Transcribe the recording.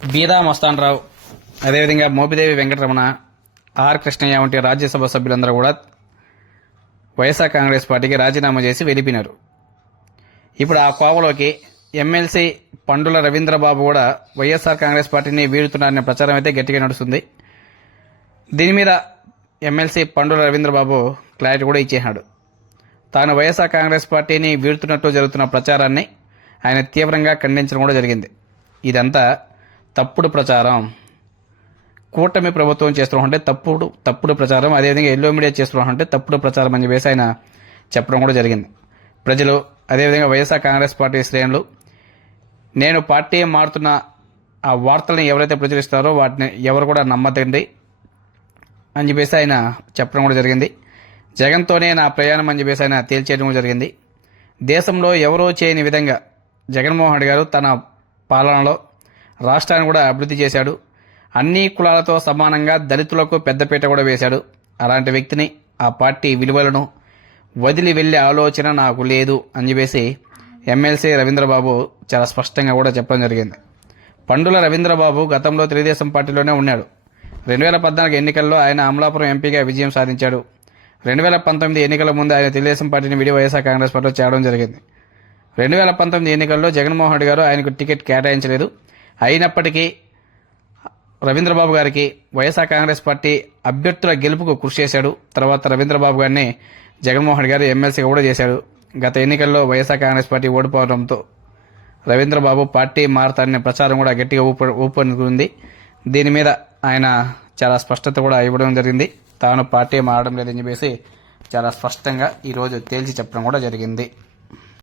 బీదా మస్తానరావు అదేవిధంగా మోపిదేవి వెంకటరమణ ఆర్ కృష్ణయ్య వంటి రాజ్యసభ సభ్యులందరూ కూడా వైఎస్ఆర్ కాంగ్రెస్ పార్టీకి రాజీనామా చేసి వెళ్ళిపోయినారు ఇప్పుడు ఆ కోవలోకి ఎమ్మెల్సీ పండుల రవీంద్రబాబు కూడా వైఎస్ఆర్ కాంగ్రెస్ పార్టీని వీడుతున్నారనే ప్రచారం అయితే గట్టిగా నడుస్తుంది. దీని మీద ఎమ్మెల్సీ పండుల రవీంద్రబాబు క్లారిటీ కూడా ఇచ్చేసాడు తాను వైఎస్ఆర్ కాంగ్రెస్ పార్టీని వీడుతున్నట్టు జరుగుతున్న ప్రచారాన్ని ఆయన తీవ్రంగా ఖండించడం కూడా జరిగింది. ఇదంతా తప్పుడు ప్రచారం. కూటమి ప్రభుత్వం చేస్తుంటే తప్పుడు తప్పుడు ప్రచారం. అదేవిధంగా ఎల్లో మీడియా చేస్తుంటే తప్పుడు ప్రచారం అని చెప్పేసి ఆయన చెప్పడం కూడా జరిగింది. ప్రజలు అదేవిధంగా వైఎస్ఆర్ కాంగ్రెస్ పార్టీ శ్రేణులు నేను పార్టీ మారుతున్న ఆ వార్తలను ఎవరైతే ప్రచురిస్తారో వాటిని ఎవరు కూడా నమ్మతండి అని చెప్పేసి ఆయన చెప్పడం కూడా జరిగింది. జగన్తోనే నా ప్రయాణం అని చెప్పేసి ఆయన తేల్చేయడం కూడా జరిగింది. దేశంలో ఎవరో చేయని విధంగా జగన్మోహన్ రెడ్డి గారు తన పాలనలో రాష్ట్రాన్ని కూడా అభివృద్ధి చేశాడు. అన్ని కులాలతో సమానంగా దళితులకు పెద్దపీట కూడా వేశాడు. అలాంటి వ్యక్తిని ఆ పార్టీ విలువలను వదిలి వెళ్ళే ఆలోచన నాకు లేదు అని చెప్పేసి ఎమ్మెల్సీ రవీంద్రబాబు చాలా స్పష్టంగా కూడా చెప్పడం జరిగింది. పండుల రవీంద్రబాబు గతంలో తెలుగుదేశం పార్టీలోనే ఉన్నాడు. రెండు వేల పద్నాలుగు ఎన్నికల్లో ఆయన అమలాపురం ఎంపీగా విజయం సాధించాడు. రెండు వేల పంతొమ్మిది ఎన్నికల ముందు ఆయన తెలుగుదేశం పార్టీని విడి వైఎస్ఆర్ కాంగ్రెస్ పార్టీలో చేరడం జరిగింది. రెండు వేల పంతొమ్మిది ఎన్నికల్లో జగన్మోహన్ రెడ్డి గారు ఆయనకు టికెట్ కేటాయించలేదు. అయినప్పటికీ రవీంద్రబాబు గారికి వైఎస్ఆర్ కాంగ్రెస్ పార్టీ అభ్యర్థుల గెలుపుకు కృషి చేశాడు. తర్వాత రవీంద్రబాబు గారిని జగన్మోహన్ గారు ఎమ్మెల్సీగా కూడా చేశాడు. గత ఎన్నికల్లో వైఎస్ఆర్ కాంగ్రెస్ పార్టీ ఓడిపోవడంతో రవీంద్రబాబు పార్టీ మారతాడనే ప్రచారం కూడా గట్టిగా ఊప ఊపందుకుంది. దీని మీద ఆయన చాలా స్పష్టత కూడా ఇవ్వడం జరిగింది. తాను పార్టీ మారడం లేదని చెప్పేసి చాలా స్పష్టంగా ఈరోజు తేల్చి చెప్పడం కూడా జరిగింది.